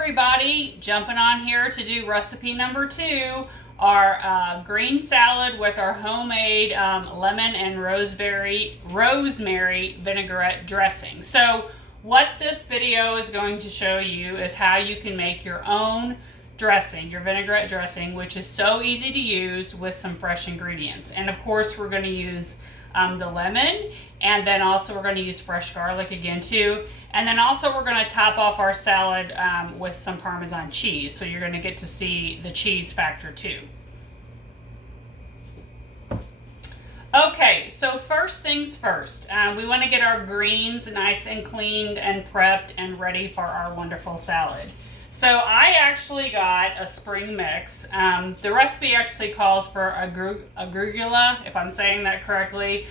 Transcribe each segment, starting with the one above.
everybody, jumping on here to do recipe number 2, our green salad with our homemade lemon and rosemary vinaigrette dressing. So what this video is going to show you is how you can make your own dressing, your vinaigrette dressing, which is so easy to use with some fresh ingredients. And of course we're going to use the lemon, and then also we're going to use fresh garlic again too, and then also we're going to top off our salad with some Parmesan cheese, so you're going to get to see the cheese factor too. Okay, so first things first, we want to get our greens nice and cleaned and prepped and ready for our wonderful salad. So I actually got a spring mix. The recipe actually calls for arugula, if I'm saying that correctly,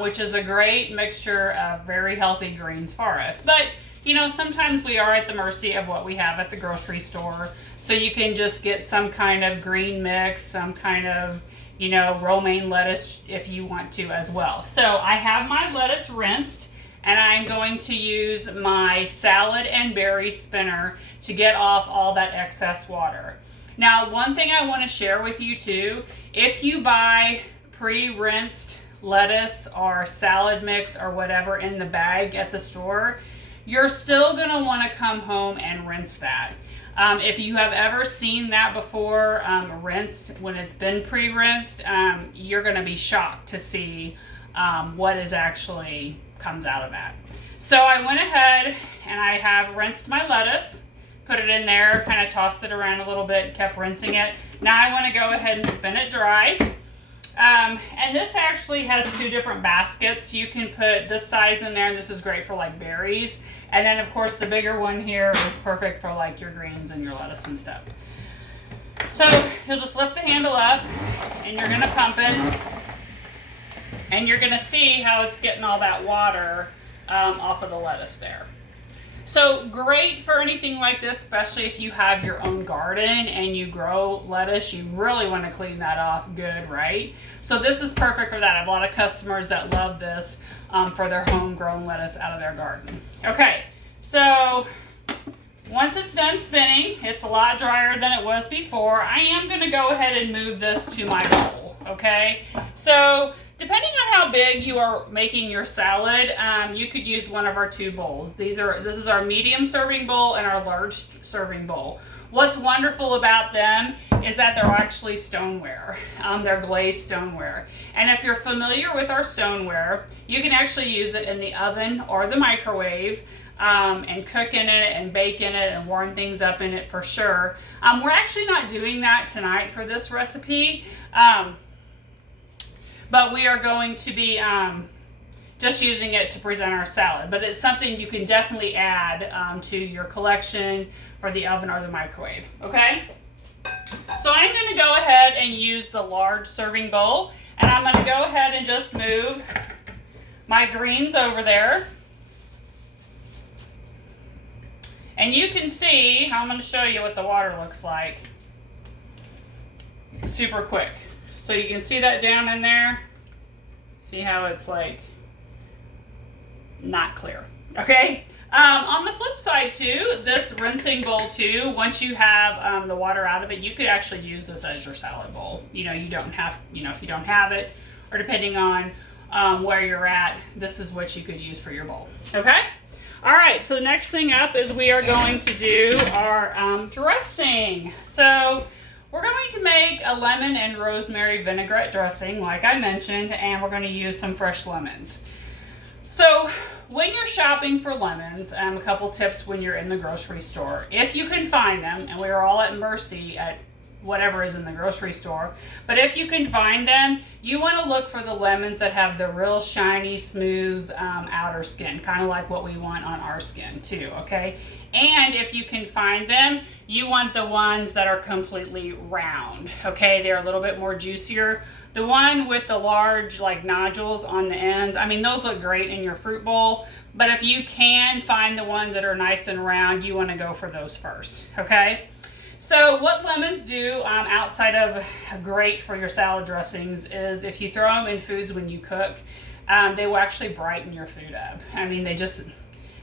which is a great mixture of very healthy greens for us. But, you know, sometimes we are at the mercy of what we have at the grocery store. So you can just get some kind of green mix, some kind of, you know, romaine lettuce if you want to as well. So I have my lettuce rinsed, and I'm going to use my salad and berry spinner to get off all that excess water. Now, one thing I want to share with you too, if you buy pre-rinsed lettuce or salad mix or whatever in the bag at the store, you're still going to want to come home and rinse that. If you have ever seen that before, rinsed, when it's been pre-rinsed, you're going to be shocked to see what is actually comes out of that. So I went ahead and I have rinsed my lettuce, put it in there, kind of tossed it around a little bit and kept rinsing it. Now I want to go ahead and spin it dry. And this actually has 2 different baskets. You can put this size in there, and this is great for like berries. And then of course the bigger one here is perfect for like your greens and your lettuce and stuff. So you'll just lift the handle up and you're going to pump it. And you're going to see how it's getting all that water off of the lettuce there. So great for anything like this, especially if you have your own garden and you grow lettuce. You really want to clean that off good, right? So this is perfect for that. I have a lot of customers that love this for their homegrown lettuce out of their garden. Okay, so once it's done spinning, it's a lot drier than it was before. I am going to go ahead and move this to my bowl, okay? So depending on how big you are making your salad, you could use one of our 2 bowls. This is our medium serving bowl and our large serving bowl. What's wonderful about them is that they're actually stoneware. They're glazed stoneware. And if you're familiar with our stoneware, you can actually use it in the oven or the microwave and cook in it and bake in it and warm things up in it for sure. We're actually not doing that tonight for this recipe. But we are going to be just using it to present our salad. But it's something you can definitely add to your collection for the oven or the microwave, okay? So I'm going to go ahead and use the large serving bowl, and I'm going to go ahead and just move my greens over there. And you can see, I'm going to show you what the water looks like super quick. So you can see that down in there. See how it's like not clear. Okay. On the flip side too, this rinsing bowl too, once you have the water out of it, you could actually use this as your salad bowl. You know, you don't have, you know, if you don't have it, or depending on where you're at, this is what you could use for your bowl. Okay. All right. So next thing up is we are going to do our dressing. So we're going to make a lemon and rosemary vinaigrette dressing, like I mentioned, and we're going to use some fresh lemons. So when you're shopping for lemons, a couple tips when you're in the grocery store. If you can find them, and we are all at mercy at whatever is in the grocery store, but if you can find them, you want to look for the lemons that have the real shiny, smooth outer skin, kind of like what we want on our skin too, okay? And if you can find them, you want the ones that are completely round, okay? They're a little bit more juicier. The one with the large like nodules on the ends, I mean, those look great in your fruit bowl, but if you can find the ones that are nice and round, you want to go for those first, okay? So what lemons do outside of great for your salad dressings is if you throw them in foods when you cook, they will actually brighten your food up. I mean,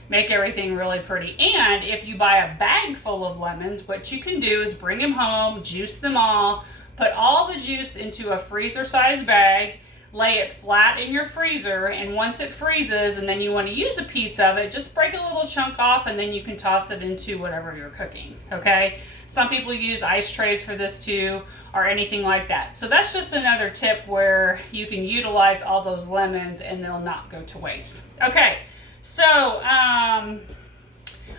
make everything really pretty. And if you buy a bag full of lemons, what you can do is bring them home, juice them all, put all the juice into a freezer-sized bag, lay it flat in your freezer, and once it freezes and then you want to use a piece of it, just break a little chunk off and then you can toss it into whatever you're cooking, okay? Some people use ice trays for this too, or anything like that. So that's just another tip where you can utilize all those lemons and they'll not go to waste. Okay, so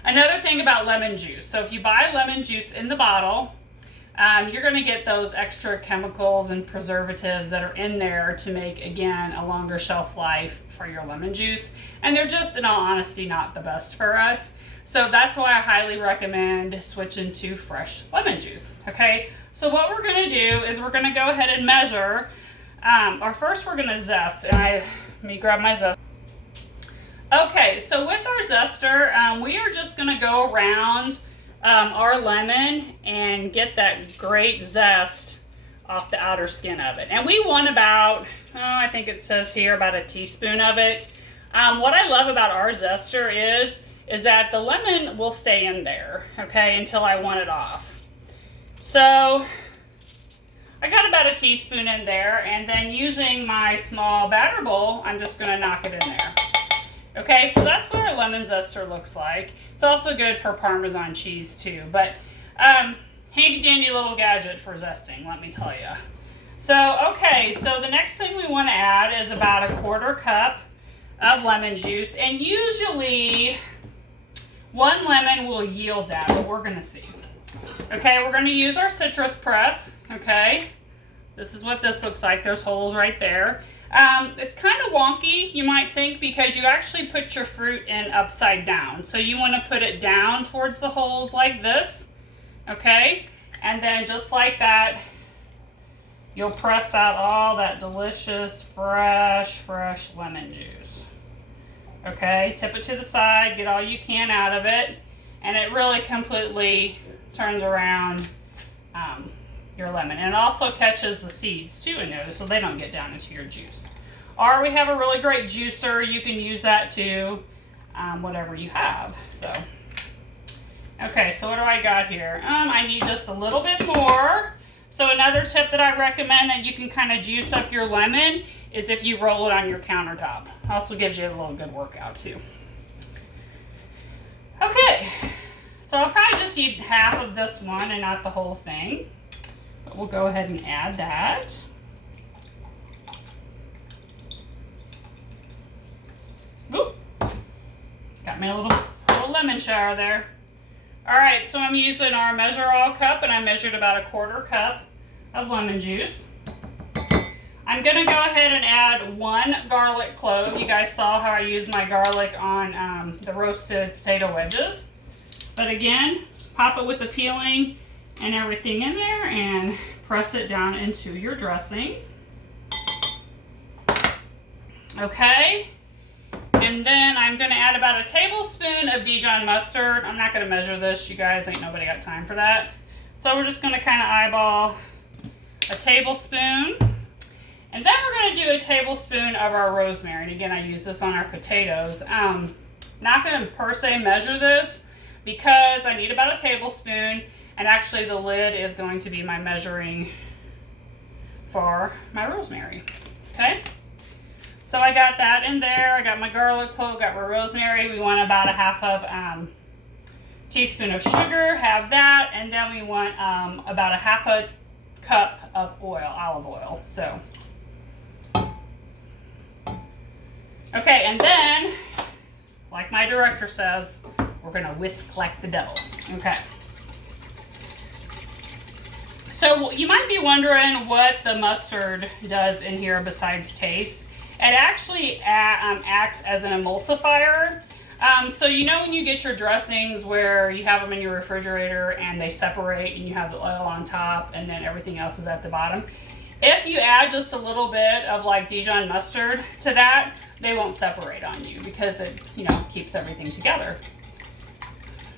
another thing about lemon juice. So if you buy lemon juice in the bottle, you're going to get those extra chemicals and preservatives that are in there to make, again, a longer shelf life for your lemon juice. And they're just, in all honesty, not the best for us. So that's why I highly recommend switching to fresh lemon juice. Okay, so what we're going to do is we're going to go ahead and measure. Or first we're going to zest. And let me grab my zest. Okay, so with our zester, we are just going to go around our lemon and get that great zest off the outer skin of it. And we want about, I think it says here, about a teaspoon of it. What I love about our zester is that the lemon will stay in there, okay, until I want it off. So I got about a teaspoon in there, and then using my small batter bowl, I'm just going to knock it in there. Okay, so that's what our lemon zester looks like. It's also good for Parmesan cheese too, but handy dandy little gadget for zesting, let me tell you. So, okay, so the next thing we want to add is about a 1/4 cup of lemon juice, and usually 1 lemon will yield that, but we're going to see. Okay, we're going to use our citrus press, okay? This is what this looks like. There's holes right there. It's kind of wonky, you might think, because you actually put your fruit in upside down. So you want to put it down towards the holes like this, okay? And then just like that, you'll press out all that delicious, fresh lemon juice. Okay, tip it to the side, get all you can out of it, and it really completely turns around your lemon. And it also catches the seeds too in there so they don't get down into your juice. Or we have a really great juicer, you can use that too, whatever you have. So, okay, so what do I got here? I need just a little bit more. So another tip that I recommend that you can kind of juice up your lemon is if you roll it on your countertop. Also gives you a little good workout too. Okay, so I'll probably just need half of this one and not the whole thing. But we'll go ahead and add that. Oop. Got me a little lemon shower there. All right, so I'm using our measure all cup, and I measured about a 1/4 cup of lemon juice. I'm gonna go ahead and add 1 garlic clove. You guys saw how I used my garlic on the roasted potato wedges. But again, pop it with the peeling and everything in there and press it down into your dressing. Okay, and then I'm gonna add about a tablespoon of Dijon mustard. I'm not gonna measure this, you guys, ain't nobody got time for that. So we're just gonna kind of eyeball a tablespoon. And then we're gonna do a tablespoon of our rosemary. And again, I use this on our potatoes. Not gonna per se measure this because I need about a tablespoon, and actually the lid is going to be my measuring for my rosemary, okay? So I got that in there. I got my garlic clove, got my rosemary. We want about a half of teaspoon of sugar, have that, and then we want about a half a cup of oil, olive oil. So, okay, and then, like my director says, we're gonna whisk like the devil. Okay. So you might be wondering what the mustard does in here besides taste. It actually acts as an emulsifier. So you know when you get your dressings where you have them in your refrigerator and they separate and you have the oil on top and then everything else is at the bottom? If you add just a little bit of like Dijon mustard to that, they won't separate on you because it, you know, keeps everything together.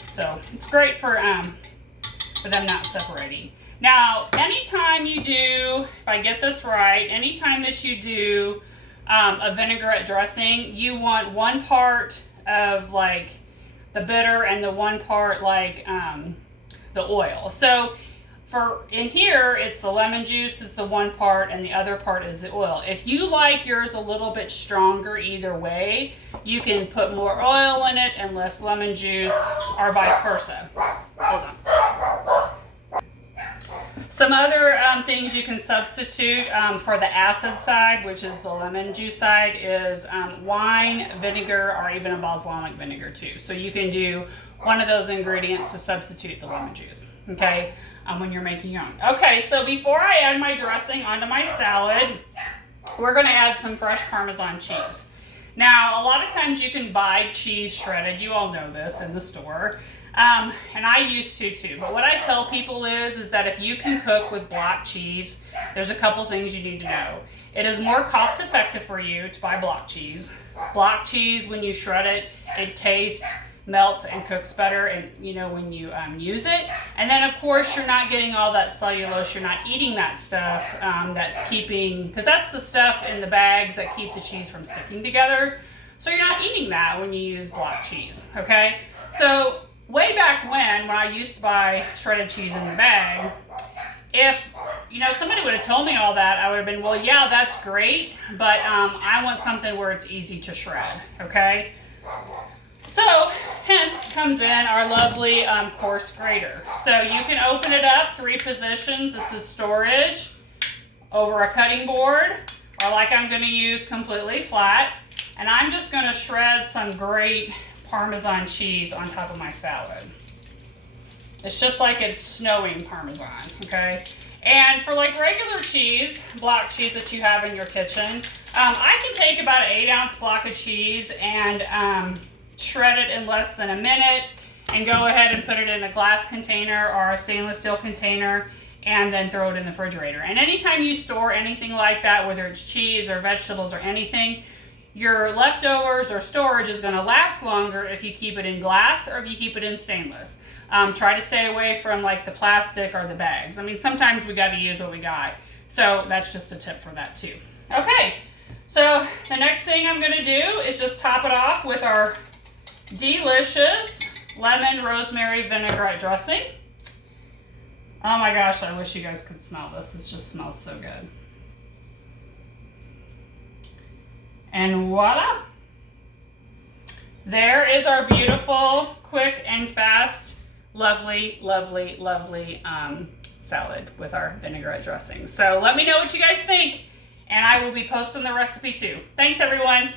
So it's great for them not separating. Now, anytime you do, if I get this right, anytime that you do a vinaigrette dressing, you want 1 part of like the bitter and the 1 part like the oil. So for in here, it's the lemon juice is the 1 part and the other part is the oil. If you like yours a little bit stronger either way, you can put more oil in it and less lemon juice, or vice versa. Hold on. Some other things you can substitute for the acid side, which is the lemon juice side, is wine, vinegar, or even a balsamic vinegar too. So you can do one of those ingredients to substitute the lemon juice, okay, when you're making your own. Okay, so before I add my dressing onto my salad, we're going to add some fresh Parmesan cheese. Now, a lot of times you can buy cheese shredded. You all know this in the store. And I used to too. But what I tell people is that if you can cook with block cheese, there's a couple things you need to know. It is more cost effective for you to buy block cheese. Block cheese, when you shred it, it tastes, melts, and cooks better, and you know, when you use it. And then of course you're not getting all that cellulose, you're not eating that stuff that's keeping, because that's the stuff in the bags that keep the cheese from sticking together. So you're not eating that when you use block cheese, okay? So way back when I used to buy shredded cheese in the bag, if somebody would have told me all that, I would have been, well, yeah, that's great, but I want something where it's easy to shred, okay? So hence comes in our lovely coarse grater. So you can open it up 3 positions. This is storage, over a cutting board, or like I'm going to use completely flat. And I'm just going to shred some great Parmesan cheese on top of my salad. It's just like it's snowing Parmesan, okay? And for like regular cheese, block cheese that you have in your kitchen, I can take about an 8-ounce block of cheese and shred it in less than a minute and go ahead and put it in a glass container or a stainless steel container and then throw it in the refrigerator. And anytime you store anything like that, whether it's cheese or vegetables or anything, your leftovers or storage is going to last longer if you keep it in glass or if you keep it in stainless. Try to stay away from like the plastic or the bags. I mean, sometimes we got to use what we got. So that's just a tip for that too. Okay, so the next thing I'm going to do is just top it off with our delicious lemon rosemary vinaigrette dressing. Oh my gosh, I wish you guys could smell this. This just smells so good. And voila! There is our beautiful, quick and fast, lovely, lovely, lovely salad with our vinaigrette dressing. So let me know what you guys think, and I will be posting the recipe too. Thanks, everyone.